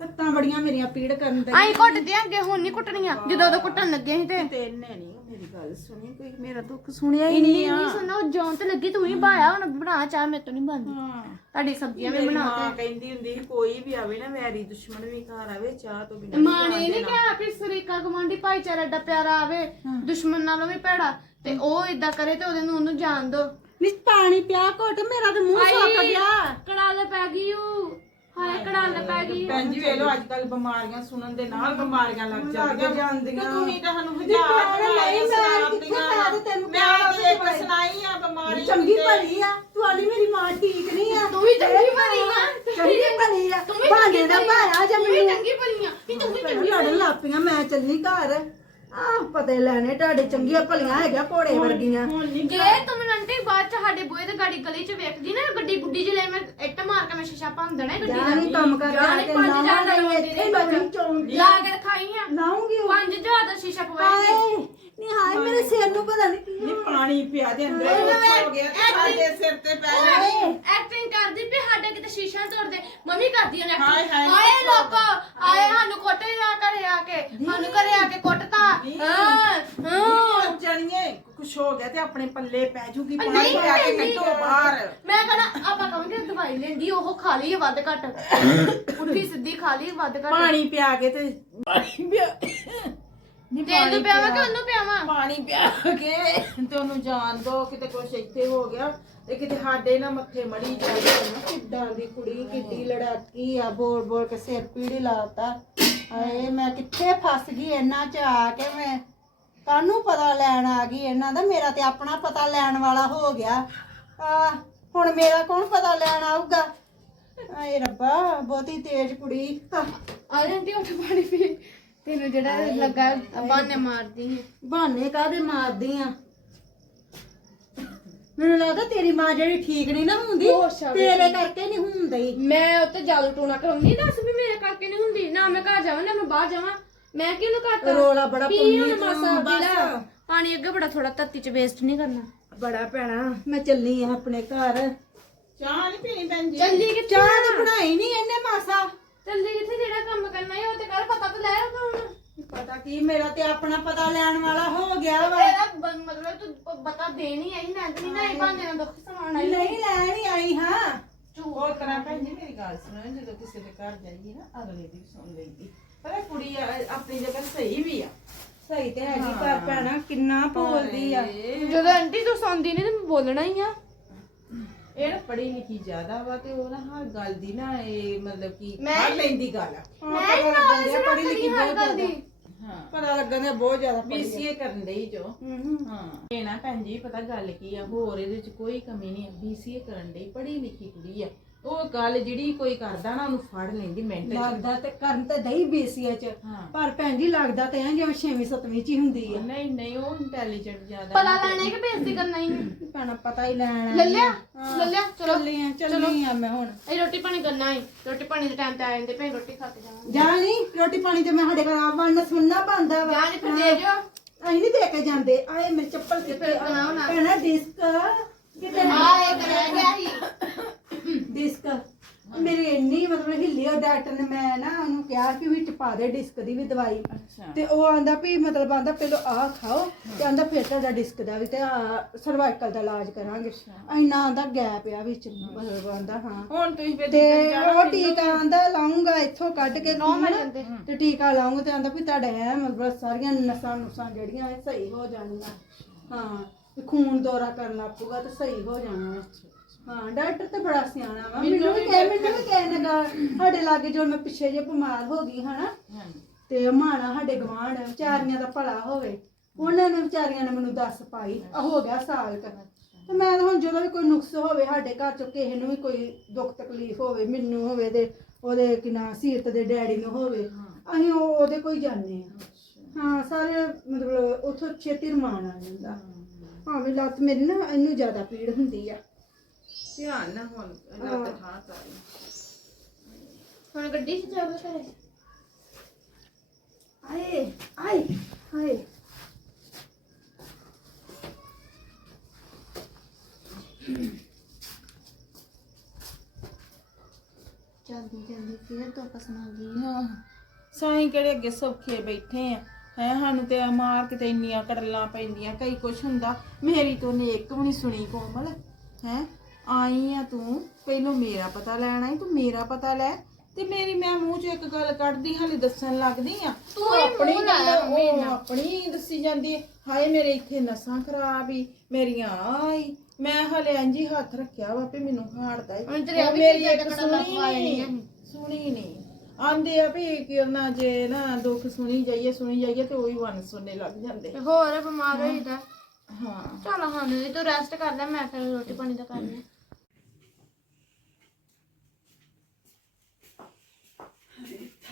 ਤੱਤਾਂ ਬੜੀਆਂ ਮੇਰੀਆਂ ਪੀੜ ਕਰਨ ਦੇ ਆਈ ਘੁੱਟਦੇ ਅੱਗੇ ਹੁਣ ਨਹੀਂ ਘੁੱਟਣੀਆਂ। ਜਦੋਂ ਉਹ ਘੁੱਟਣ ਲੱਗੇ ਸੀ ਤੇ। ਤੇ ਇਹਨੇ ਨਹੀਂ ਮੇਰੀ ਗੱਲ ਸੁਣੀ ਕੋਈ ਮੇਰਾ ਦੁੱਖ ਸੁਣਿਆ ਹੀ ਇੰਨੀ ਨਹੀਂ ਆ। ਨਹੀਂ ਸੁਣੋ ਜੌਂ ਤੇ ਲੱਗੀ ਤੂੰ ਹੀ ਬਾਇਆ ਹੁਣ ਬਣਾ ਚਾਹ ਮੇਰੇ ਤੋਂ ਨਹੀਂ ਬਣਦੀ। ਹਾਂ। ਤੁਹਾਡੀ ਸਬਜ਼ੀਆਂ ਵੀ ਮੇਰੀ ਬਣਾ ਮਾਂ ਕਹਿੰਦੀ ਹੁੰਦੀ ਸੀ ਕੋਈ ਵੀ ਆਵੇ ਨਾ ਵੈਰੀ ਦੁਸ਼ਮਣ ਵੀ ਘਰ ਆਵੇ ਚਾਹ ਤੋਂ ਬਿਨਾਂ ਮਾਂ ਨੇ ਨਹੀਂ ਕਿਹਾ ਕਿ ਸਰੀਕਾ ਗਵਾਂਢੀ ਭਾਈਚਾਰਾ ਏਡਾ ਪਿਆਰਾ ਆਵੇ ਦੁਸ਼ਮਣ ਨਾਲੋਂ ਵੀ ਭੈੜਾ ਤੇ ਉਹ ਇਦਾਂ ਕਰੇ ਤੇ ਉਹਦੇ ਨੂੰ ਉਹਨੂੰ ਜਾਣ ਦੋ। ਨੀ ਪਾਣੀ ਪਿਆ ਘੁੱਟ ਮੇਰਾ ਤੇ ਮੂੰਹ ਸੁੱਕ ਗਿਆ। ਕੜਾਲੇ ਪੈ ਗਈ ਉਹ ਹਾਏ ਕੜਾਲ ਪੈ ਗਈ। ਭੈਣ ਜੀ ਵੇਖ ਲਓ ਅੱਜ ਕੱਲ ਬਿਮਾਰੀਆਂ ਸੁਣਨ ਦੇ ਨਾਲ ਬਿਮਾਰੀਆਂ ਲੱਗ ਲੱਗ ਜਾਂਦੀਆਂ। ਜਾਂਦੀਆਂ। ਤੇ ਤੁਸੀਂ ਤਾਂ ਸਾਨੂੰ ਨਹੀਂ ਹਜ਼ਾਰ ਭੈਣ, ਨਹੀਂ, ਮੈਂ ਕਿੱਥੇ ਮੈਂ ਤੇ ਤੈਨੂੰ ਮੈਂ ਕਿਹਾ ਤੇ ਇੱਕ ਵੀ ਸੁਣਾਈ ਆ ਬਿਮਾਰੀ ਚੰਗੀ ਤੇ- ਭਲੀ ਆ। ਤੁਹਾਡੀ ਮੇਰੀ ਮਾਂ ਠੀਕ ਨਹੀਂ ਆ। ਤੂੰ ਵੀ ਚੰਗੀ ਭਲੀ ਆ। ਚੰਗੀ ਭਲੀ ਆ। ਤੂੰ ਵੀ ਭਾਂਡੇ ਚੰਗੀ ਦਾ ਭਲੀ ਭਾਰਾ ਆ, ਜਾਂ ਤੂੰ ਵੀ ਮੈਨੂੰ ਚੰਗੀ ਭਲੀ ਆ। ਨਹੀਂ ਤੂੰ ਵੀ ਚੰਗੀ ਲੜਨ ਲੱਪੀਆਂ ਮੈਂ ਚੱਲਣੀ ਘਰ। ਆਹ ਪਤੇ ਲੈਣੇ ਤੁਹਾਡੇ ਚੰਗੀਆਂ ਭਲੀਆਂ ਹੈਗਾ ਘੋੜੇ ਵਰਗੀਆਂ। ਹੁਣ ਨਹੀਂ ਜੇ ਤੂੰ ਮੈਨੂੰ ਆਂਟੀ ਬਾਅਦ ਚ ਸਾਡੇ ਬੂਹੇ ਤੇ ਗਾੜੀ ਗਲੀ ਚ ਵੇਖਦੀ ਨਾ ਗੱਡੀ ਗੁੱਡੀ ਚ ਲੈ ਮੈਂ ਇੱਟ ਮਾਰ ਕੇ ਮੈਂ ਸ਼ੀਸ਼ਾ ਭੰਨ ਦੇਣਾ ਗੱਡੀ ਜਾਂ ਨਹੀਂ ਕੰਮ ਕਰ ਜਾਂ ਨੀ ਪੰਜ ਹਜ਼ਾਰ ਦਾ ਲਾਉਂਦੀ ਇੱਥੇ ਨਹੀਂ ਬਣੀ ਚੌਂਕ ਲਾ ਕੇ ਰਖਾਈ ਆ। ਲਾਉਂਗੀ ਉਹ। 5000 ਦਾ ਸ਼ੀਸ਼ਾ ਹਾਏ ਨਹੀਂ ਹਾਏ ਮੇਰੇ ਸਿਰ ਨੂੰ ਪਤਾ ਨਹੀਂ ਕੀ ਨਹੀਂ ਪਾਣੀ ਪਿਆ ਦੇ ਅੰਦਰ ਹੋ ਗਿਆ ਤੇ ਸਾਡੇ ਸਿਰ ਤੇ ਪੈ ਜਾਣੀ ਐਕਟਿੰਗ ਕਰਦੀ ਵੀ ਸਾਡੇ ਕਿਤੇ ਸ਼ੀਸ਼ਾ ਤੋੜਦੇ ਮੰਮੀ ਕਰਦੀ ਉਹਨੇ ਹਾਏ। ਹਾਏ, ਆਏ ਲੋਕੋ ਆਏ ਸਾਨੂੰ ਕੁੱਟੇ ਜਾ ਘਰੇ ਆ ਕੇ ਸਾਨੂੰ ਘਰੇ ਆ ਕੇ ਕੁੱਟਤਾ। ਹਾਂ ਹਾਂ। ਜਾਣੀਏ ਕੁਛ ਹੋ ਗਿਆ ਤੇ ਆਪਣੇ ਪੱਲੇ ਪੈ ਜੂਗੀ ਨਹੀਂ ਪਾਣੀ ਪਿਆ ਕੇ। ਕੱਢੋ ਬਾਹਰ। ਮੈਂ ਕਹਣਾ ਆਪਾਂ ਕਹਾਂਗੇ ਦਵਾਈ ਲੈਂਦੀ ਉਹ ਖਾ ਲਈ ਵੱਧ ਘੱਟ। ਉੱਠੀ ਸਿੱਧੀ ਖਾ ਲਈ ਵੱਧ ਘੱਟ। ਪਾਣੀ ਪਿਆ ਕੇ ਤੇ ਪਾਣੀ ਪਿਆ ਨਹੀਂ ਤੈਨੂੰ ਪਿਆਵਾਂ ਕਿ ਉਹਨੂੰ ਪਿਆਵਾਂ? ਪਾਣੀ ਪਿਆ ਕੇ। ਤੇ ਉਹਨੂੰ ਜਾਣ ਦੋ ਕਿਤੇ ਕੁਛ ਇੱਥੇ ਹੋ ਗਿਆ। ਤੇ ਕਿਤੇ ਸਾਡੇ ਨਾ ਮੱਥੇ ਮੜੀ ਜਾਏ ਨਾ ਕਿੱਦਾਂ ਦੀ ਕੁੜੀ ਕਿੱਡੀ ਲੜਾਕੀ ਆ ਬੋਲ ਬੋਲ ਕੇ ਸਿਰ ਪੀੜੀ ਲਾਤਾ। ਹਾਏ ਮੈਂ ਕਿੱਥੇ ਫਸ ਗਈ ਇਹਨਾਂ ਚ ਆ ਕੇ ਮੈਂ। ਕਾਹਨੂੰ ਪਤਾ ਲੈਣ ਆ ਗਈ ਇਹਨਾਂ ਦਾ? ਮੇਰਾ ਤੇ ਆਪਣਾ ਪਤਾ ਲੈਣ ਵਾਲਾ ਹੋ ਗਿਆ। ਆ ਹੁਣ ਮੇਰਾ ਕੌਣ ਪਤਾ ਲੈਣ ਆਊਗਾ? ਆਏ ਰੱਬਾ ਬਹੁਤੀ ਤੇਜ਼ ਕੁੜੀ। ਆ। ਜਾਂਦੀ ਉੱਠ ਪਾਣੀ ਪੀ। ਤੈਨੂੰ ਜਿਹੜਾ ਲੱਗਾ ਬਾਨੇ ਮਾਰਦੀ ਹੈ ਬਹਾਨੇ ਕਾਦੇ ਮਾਰਦੀ ਆ? ਮੈਨੂੰ ਲੱਗਦਾ ਤੇਰੀ ਮਾਂ ਜਿਹੜੀ ਠੀਕ ਨਹੀਂ ਨਾ ਹੁੰਦੀ ਉਹ। ਤੇਰੇ ਕਰਕੇ ਨਹੀਂ ਹੁੰਦੀ। ਮੈਂ ਉੱਤੇ ਜਾਦੂ ਟੂਣਾ ਕਰਾਉਂਦੀ ਦੱਸ ਵੀ ਮੇਰੇ ਕਰਕੇ ਨਹੀਂ ਹੁੰਦੀ। ਨਾ ਮੈਂ ਘਰ ਜਾਵਾਂ ਨਾ ਮੈਂ ਬਾਹਰ ਜਾਵਾਂ। ਮੈਂ ਕਿਹਨੂੰ ਕਰਤਾ ਰੋਲਾ ਬੜਾ ਪਾਉਂਦੀ ਤੂੰ, ਮਾਸਾ ਬਸ। ਪਾਣੀ ਅੱਗੇ ਬੜਾ ਥੋੜਾ ਧਰਤੀ 'ਚ ਵੇਸਟ ਨਹੀਂ ਕਰਨਾ। ਬੜਾ ਭੈਣਾ ਮੈਂ ਚੱਲੀ ਆ ਆਪਣੇ ਘਰ। ਚਾਹ ਨਹੀਂ ਪੀਣੀ ਭੈਣ ਜੀ। ਚੱਲੀ ਕਿੱਥੇ ਚਾਹ ਤੇ ਬਣਾਈ ਨਹੀਂ ਇਹਨੇ ਮਾਸਾ। ਚੱਲੀ ਕਿੱਥੇ ਜਿਹੜਾ ਕੰਮ ਕਰਨਾ ਹੈ ਉਹ ਤੇ ਕਰ ਪਤਾ ਤਾਂ ਲੈ ਹੁਣ। ਪਤਾ ਕੀ ਮੇਰਾ ਤੇ ਆਪਣਾ ਪਤਾ ਲੈਣ ਵਾਲਾ ਹੋ ਗਿਆ ਵਾ। ਬ- ਮਤਲਬ ਤੂੰ ਪਤਾ ਦੇਣੀ ਆਈ ਨਾ ਨਹੀਂ ਨਾ ਇਹ ਭਾਂਜੇ ਨਾਲ ਦੁੱਖ ਸੁਣਾਉਣ ਆਈ। ਨਹੀਂ ਲੈਣ ਹੀ ਆਈ ਹਾਂ। ਉਹ ਤਰ੍ਹਾਂ ਭੈਣ ਜੀ ਮੇਰੀ ਗੱਲ ਸੁਣੋ ਜਦੋਂ ਕਿਸੇ ਦੇ ਘਰ ਜਾਈਏ ਨਾ ਅਗਲੇ ਦੀ ਵੀ ਸੁਣ ਲਈਦੀ। ਪਰ ਇਹ ਕੁੜੀ ਆ- ਆਪਣੀ ਜਗ੍ਹਾ ਸਹੀ ਵੀ ਆ। ਸਹੀ ਤੇ ਹੈਗੀ ਪਰ ਭੈਣਾ ਕਿੰਨਾ ਬੋਲਦੀ ਆ। ਜਦੋਂ ਆਂਟੀ ਤੂੰ ਸੌਂਦੀ ਨਹੀਂ ਤੇ ਬੋਲਣਾ ਹੀ ਆ। ਇਹ ਨਾ ਪੜ੍ਹੀ ਲਿਖੀ ਜ਼ਿਆਦਾ ਵਾ ਤੇ ਉਹ ਨਾ ਹਰ ਗੱਲ ਦੀ ਨਾ ਇਹ ਮਤਲਬ ਕਿ ਮੈਂ- ਫੜ ਲੈਂਦੀ ਗੱਲ ਆ। ਮੈਂ ਨੌਲੇਜ ਪੜ੍ਹੀ ਲਿਖੀ ਹਰ ਗੱਲ ਦੀ ਹਾਂ। ਪਤਾ ਲੱਗਣ ਦਾ ਬਹੁਤ ਜ਼ਿਆਦਾ ਪੜੀ ਬੀਸੀਏ ਕਰਨ ਡਈ ਜੋ। ਹਾਂ ਇਹ ਨਾ ਭੈਣ ਜੀ ਪਤਾ ਗੱਲ ਕੀ ਆ? ਹੋਰ ਇਹਦੇ ਚ ਕੋਈ ਕਮੀ ਨਹੀਂ ਬੀਸੀਏ ਕਰਨ ਡਈ ਪੜ੍ਹੀ ਲਿਖੀ ਕੁੜੀ ਆ। ਉਹ ਗੱਲ ਜਿਹੜੀ ਕੋਈ ਕਰਦਾ ਨਾ ਉਹਨੂੰ ਫੜ ਲੈਂਦੀ ਮਿੰਟ ਚ। ਲੱਗਦਾ ਤੇ ਕਰਨ ਤੇ ਦਈ ਬੀਸੀਏ ਚ। ਹਾਂ। ਪਰ ਭੈਣ ਜੀ ਲੱਗਦਾ ਤੇ ਐ ਜਿਵੇਂ 6ਵੀਂ 7ਵੀਂ ਚ ਹੀ ਹੁੰਦੀ ਆ। ਨਹੀਂ ਨਹੀਂ ਉਹ ਇੰਟੈਲੀਜੈਂਟ ਜ਼ਿਆਦਾ ਪਤਾ ਲੈਣਾ ਹੈ ਕਿ ਬੇਇੱਜ਼ਤੀ ਕਰਨਾ ਹੀ? ਭੈਣਾ ਪਤਾ ਹੀ ਲੈਣ ਲੈ ਲਿਆ ਆ। ਲੈ ਲਿਆ ਚਲੋ। ਚੱਲੀ ਆ ਚੱਲੀ ਆ ਮੈਂ ਹੁਣ। ਇਹ ਰੋਟੀ ਪਾਣੀ ਕਰਨਾ ਹੈ ਰੋਟੀ ਪਾਣੀ ਦੇ ਟਾਈਮ ਤੇ ਆ ਜਾਂਦੇ ਭਈ ਰੋਟੀ ਖਾ ਕੇ ਜਾਵਾਂਗੇ। ਜਾ ਨਹੀਂ ਰੋਟੀ ਪਾਣੀ ਤੇ ਮੈਂ ਸਾਡੇ ਘਰ ਆਵਾਂ ਸੁਣਨਾ ਬੰਦਾ ਵਾ। ਜਾਂ ਨਹੀਂ ਫਿਰ ਦੇ ਜੋ ਅਸੀਂ ਨਹੀਂ ਦੇ ਕੇ ਜਾਂਦੇ। ਆਏ ਮੇਰੇ ਚੱਪਲ ਕਿੱਥੇ ਫਿਰ ਬਣਾਓ ਨਾ। ਭੈਣਾ ਡਿਸਕ ਕਿਤੇ ਆ ਇੱਕ ਰਹਿ ਗਿਆ ਹੀ ਡਿਸਕ। ਮੇਰੀ ਇੰਨੀ ਮਤਲਬ ਹਿੱਲੀ ਉਹ ਡਾਕਟਰ ਨੇ ਮੈਂ ਨਾ ਉਹਨੂੰ ਕਿਹਾ ਕਿ ਵਿੱਚ ਪਾ ਦੇ ਡਿਸਕ ਦੀ ਵੀ ਦਵਾਈ। ਅੱਛਾ। ਤੇ ਉਹ ਆਂਦਾ ਵੀ ਮਤਲਬ ਆਂਦਾ ਪਹਿਲਾਂ ਆਹ ਖਾਓ ਤੇ ਆਂਦਾ ਫਿਰ ਤੁਹਾਡਾ ਡਿਸਕ ਦਾ ਵੀ ਤੇ ਸਰਵਾਈਕਲ ਦਾ ਇਲਾਜ ਕਰਾਂਗੇ। ਇੰਨਾ ਆਂਦਾ ਗੈਪ ਆ ਵਿੱਚ ਮਤਲਬ ਆਂਦਾ ਹਾਂ। ਹੁਣ ਤੁਸੀਂ ਫਿਰ ਤੇ ਉਹ ਟੀਕਾ ਆਂਦਾ ਲਾਉਂਗਾ ਇੱਥੋਂ ਕੱਢ ਕੇ। ਤੇ ਟੀਕਾ ਲਾਉਂਗਾ ਤੇ ਆਂਦਾ ਵੀ ਤੁਹਾਡਾ ਐ ਮਤਲਬ ਸਾਰੀਆਂ ਨਸਾਂ ਨੁਸਾਂ ਜਿਹੜੀਆਂ ਇਹ ਸਹੀ ਹੋ ਜਾਣੀਆਂ ਹਾਂ ਖੂਨ ਦੌਰਾ ਕਰਨ ਲੱਪੂਗਾ ਤੇ ਸਹੀ ਹੋ ਜਾਣਾ। ਹਾਂ ਡਾਕਟਰ ਤੇ ਬੜਾ ਸਿਆਣਾ ਵਾ। ਮੈਨੂੰ ਵੀ ਕਹਿ ਮੈਨੂੰ ਵੀ ਕਹਿ ਨਗਾ ਸਾਡੇ ਲਾਗੇ ਜੋ ਮੈਂ ਪਿੱਛੇ ਜੇ ਬਿਮਾਰ ਹੋ ਗਈ ਹਨਾ। ਤੇ ਮਾਣਾ ਸਾਡੇ ਗਵਾਂਢ ਵਿਚਾਰੀਆਂ ਦਾ ਭਲਾ ਹੋਵੇ। ਉਹਨਾਂ ਨੇ ਵਿਚਾਰੀਆਂ ਨੇ ਮੈਨੂੰ ਦੱਸ ਪਾਈ ਆ ਹੋ ਗਿਆ ਸਾਲ ਕ। ਤੇ ਮੈਂ ਤਾਂ ਹੁਣ ਜਦੋਂ ਵੀ ਕੋਈ ਨੁਕਸ ਹੋਵੇ ਸਾਡੇ ਘਰ ਚ ਕਿਸੇ ਨੂੰ ਵੀ ਕੋਈ ਦੁੱਖ ਤਕਲੀਫ ਹੋਵੇ ਮੈਨੂੰ ਹੋਵੇ ਤੇ ਉਹਦੇ ਕਿ ਨਾ ਸੀਰਤ ਦੇ ਡੈਡੀ ਨੂੰ ਹੋਵੇ ਅਸੀਂ ਉਹ ਉਹਦੇ ਕੋਈ ਜਾਂਦੇ ਆ ਹਾਂ ਸਾਰੇ ਮਤਲਬ ਉਥੋਂ ਛੇਤੀ ਰਮਾਨ ਆ ਜਾਂਦਾ ਹਾਂ। ਵੀ ਲੱਤ ਮੇਰੀ ਨਾ ਇਹਨੂੰ ਜ਼ਿਆਦਾ ਪੀੜ ਹੁੰਦੀ ਆ। ਧਿਆਨ ਨਾਲ ਹੁਣ ਲੱਤ ਥਾਂ ਸਾਰੀ। ਹੁਣ ਗੱਡੀ 'ਚ ਜਾਵੇ ਘਰੇ। ਆਏ ਆਏ ਆਏ। ਜਲਦੀ ਜਲਦੀ ਫਿਰ ਗਈ ਹਾਂ। ਸਾਈਂ ਕਿਹੜੇ ਅੱਗੇ ਸੌਖੇ ਬੈਠੇ ਆ। ਹੈ ਸਾਨੂੰ ਤੇ ਮਾਰ ਕਿਤੇ ਇੰਨੀਆਂ ਕੜਲਾਂ ਪੈਂਦੀਆਂ ਕਈ ਕੁਛ ਹੁੰਦਾ। ਮੇਰੀ ਤੋਂ ਨੇ ਇੱਕ ਵੀ ਨਹੀਂ ਸੁਣੀ ਕੋਮਲ। ਹੈ? ਆਈ ਆ ਤੂੰ ਪਹਿਲੋਂ ਮੇਰਾ ਪਤਾ ਲੈਣ ਆਈ ਤੂੰ ਮੇਰਾ ਪਤਾ ਲੈ। ਤੇ ਮੇਰੀ ਮੈਂ ਮੂੰਹ 'ਚ ਇੱਕ ਗੱਲ ਕੱਢਦੀ ਹਾਲੇ ਦੱਸਣ ਲੱਗਦੀ ਆ। ਤੂੰ ਹੀ ਆਪਣੀ ਮੂੰਹ ਲਾਇਆ ਗੱਲ- ਮੰਮੀ ਉਹ ਨਾਲ। ਆਪਣੀ ਦੱਸੀ ਜਾਂਦੀ ਹਾਏ ਮੇਰੇ ਇੱਥੇ ਨਸਾਂ ਖਰਾਬ ਹੀ ਮੇਰੀਆਂ ਆਈ। ਮੈਂ ਹਲੇ ਇੰਜੀ ਹੱਥ ਰੱਖਿਆ ਵਾ ਵੀ ਮੈਨੂੰ ਹਾਰਦਾ ਈ। ਹੁਣ ਤੇਰੇ ਉਹ ਵੀ ਮੇਰੀ ਚੀਜ਼ਾਂ ਇੱਕ ਲੱਗ ਸੁਣੀ ਨਹੀਂ ਆਂਦੇ ਆ ਵੀ ਕਿਰਨਾ ਜੇ ਨਾ ਦੁੱਖ ਸੁਣੀ ਜਾਈਏ ਸੁਣੀ ਜਾਈਏ ਤੇ ਉਹੀ ਵਨ ਸੁਣਨੇ ਲੱਗ ਜਾਂਦੇ। ਤੇ ਹੋਰ ਬਿਮਾਰ ਹੋਈਦਾ ਹਾਂ। ਚੱਲ ਹਾਂ ਦੀਦੀ ਤੂੰ ਰੈਸਟ ਕਰ ਲੈ ਮੈਂ ਫਿਰ ਰੋਟੀ ਪਾਣੀ ਦਾ ਕਰ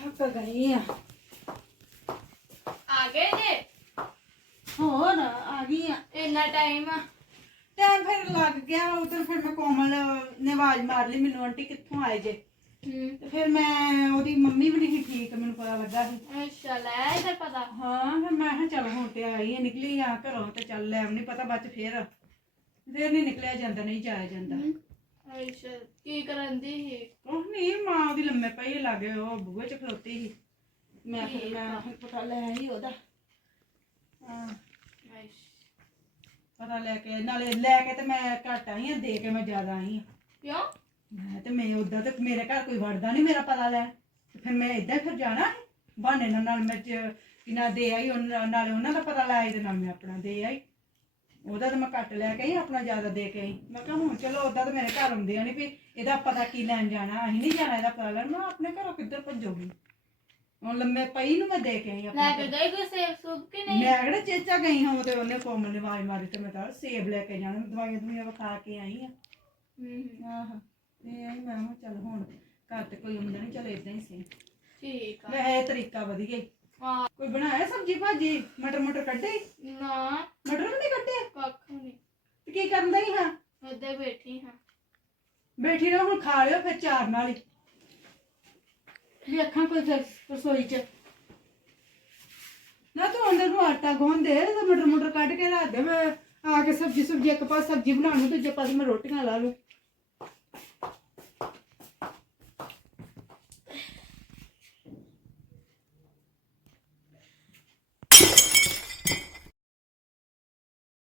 ਲਿਆ ਥੱਕ ਗਈ ਆ? ਆ ਗਏ ਜੇ? ਹੋਰ ਆ ਗਈ ਆ। ਇੰਨਾ ਟਾਈਮ ਟਾਈਮ ਫਿਰ ਲੱਗ ਗਿਆ ਉਧਰ ਫਿਰ ਮੈਂ ਕੋਮਲ ਨੇ ਆਵਾਜ਼ ਮਾਰ ਲਈ ਮੈਨੂੰ ਆਂਟੀ ਕਿੱਥੋਂ ਆਏ ਜੇ? ਹੂੰ। ਤੇ ਫਿਰ ਮੈਂ ਉਹਦੀ ਮੰਮੀ ਵੀ ਨਹੀਂ ਸੀ ਠੀਕ ਮੈਨੂੰ ਪਤਾ ਲੱਗਾ ਸੀ। ਅੱਛਾ ਲੈ ਤੇ ਪਤਾ? ਹਾਂ ਫਿਰ ਮੈਂ ਕਿਹਾ ਚੱਲ ਹੁਣ ਤੇ ਆਈ ਆ ਨਿਕਲੀ ਆ ਘਰੋਂ ਤੇ ਚੱਲ ਲੈ ਨਹੀਂ ਪਤਾ ਬਾਅਦ ਚ ਫੇਰ। ਫੇਰ ਨਹੀਂ ਨਿਕਲਿਆ ਜਾਂਦਾ ਨਹੀਂ ਜਾਇਆ ਜਾਂਦਾ। ਅੱਛਾ ਕੀ ਕਰਨ ਦੀ ਸੀ? ਉਹ ਨਹੀਂ ਮਾਂ ਉਹਦੀ ਲੰਮੇ ਪਈ ਲੱਗੇ ਉਹ ਬੂਹੇ ਚ ਖਲੋਤੀ ਸੀ। ਮੈਂ ਫਿਰ ਮੈਂ ਫਿਰ ਪਤਾ ਲੈ ਆਈ ਉਹਦਾ। ਹਾਂ। ਪਤਾ ਲੈ ਕੇ ਨਾਲੇ ਲੈ ਕੇ ਤੇ ਮੈਂ ਘੱਟ ਆਈ ਆ ਦੇ ਕੇ ਮੈਂ ਜ਼ਿਆਦਾ ਆਈ ਆ। ਕਿਉਂ? ਮੈਂ ਤੇ ਮੈਂ ਉਦਾਂ ਤੇ ਮੇਰੇ ਘਰ ਕੋਈ ਵੜਦਾ ਨਹੀਂ ਮੇਰਾ ਪਤਾ ਲੈ। ਤੇ ਫਿਰ ਮੈਂ ਇਦਾਂ ਫਿਰ ਜਾਣਾ ਬਹਾਨੇ ਨਾਲ ਨਾਲ ਮੈਂ ਕਿ ਨਾ ਦੇ ਆਈ ਉਹਨਾਂ- ਨਾਲੇ ਉਹਨਾਂ ਦਾ ਪਤਾ ਲੈ ਆਈ ਤੇ ਨਾਲ ਮੈਂ ਆਪਣਾ ਦੇ ਆਈ। ਉਹਦਾ ਤਾਂ ਮੈਂ ਘੱਟ ਲੈ ਕੇ ਆਈ ਆਪਣਾ ਜ਼ਿਆਦਾ ਦੇ ਕੇ ਆਈ। ਮੈਂ ਕਿਹਾ ਹੁਣ ਚਲੋ ਉਦਾਂ ਤਾਂ ਮੇਰੇ ਘਰ ਆਉਂਦੇ ਨਹੀਂ ਵੀ ਇਹਦਾ ਪਤਾ ਕੀ ਲੈਣ ਜਾਣਾ ਅਸੀਂ ਨਹੀਂ ਜਾਣਾ ਇਹਦਾ ਪਤਾ ਲੈਣ। ਮੈਂ ਆਪਣੇ ਘਰੋਂ ਕਿੱਧਰ ਭੱਜੋਗੀ? ਹੁਣ ਲੰਮੇ ਪਈ ਨੂੰ ਮੈਂ ਦੇ ਕੇ ਆਈ ਲੈ ਕੇ ਗਈ ਕੋਈ ਸੇਬ ਸੂਬ ਕਿ ਨਹੀਂ? ਮੈਂ ਕਿਹੜਾ ਚੇਚਾ ਗਈ ਹਾਂ ਤੇ ਉਹਨੇ ਕੋਮਲ ਨੇ ਆਵਾਜ਼ ਮਾਰੀ ਤੇ ਮੈਂ ਤਾਂ ਸੇਬ ਲੈ ਕੇ ਜਾਣਾ ਦਵਾਈਆਂ ਦੁਨੀਆਂ ਵਿਖਾ ਕੇ ਆਈ ਆ। ਹੂੰ ਆਹ ਤੇ ਆਈ ਮੈਂ ਕਿਹਾ ਚੱਲ ਹੁਣ ਘਰ ਤੇ ਕੋਈ ਆਉਂਦਾ ਨਹੀਂ ਚੱਲ ਇਦਾਂ ਹੀ ਸਹੀ ਠੀਕ ਆ। ਵੈਸੇ ਇਹ ਤਰੀਕਾ ਵਧੀਆ। ਹਾਂ। ਕੋਈ ਬਣਾਇਆ ਸਬਜੀ ਭਾਜੀ ਮਟਰ ਮਟਰ ਕੱਢੇ? ਨਾ ਮਟਰ ਵੀ ਨਹੀਂ ਕੱਢੇ ਕੱਖ ਨਹੀਂ ਤੇ ਕੀ ਕਰਨ ਦਾ ਹੀ? ਇੱਥੇ ਬੈਠੀ ਹਾਂ। ਬੈਠੀ ਰਹੋ ਹੁਣ ਖਾ ਲਿਓ ਫਿਰ ਚਾਰ ਨਾਲ ਹੀ। ਵੀ ਅੱਖਾਂ ਕੋਈ ਫਿਰ ਰਸੋਈ ਚ। ਨਾ ਤੂੰ ਅੰਦਰ ਨੂੰ ਆਟਾ ਗੁੰਨ ਦੇ ਤੇ ਮਟਰ ਮਟਰ ਕੱਢ ਕੇ ਰੱਖ ਦੇ। ਮੈਂ ਆ ਕੇ ਸਬਜੀ ਸੁਬਜੀ ਇੱਕ ਪਾਸ ਸਬਜੀ ਬਣਾ ਲੂੰ ਦੂਜੇ ਪਾਸੇ ਮੈਂ ਰੋਟੀਆਂ ਲਾ ਲੂੰ।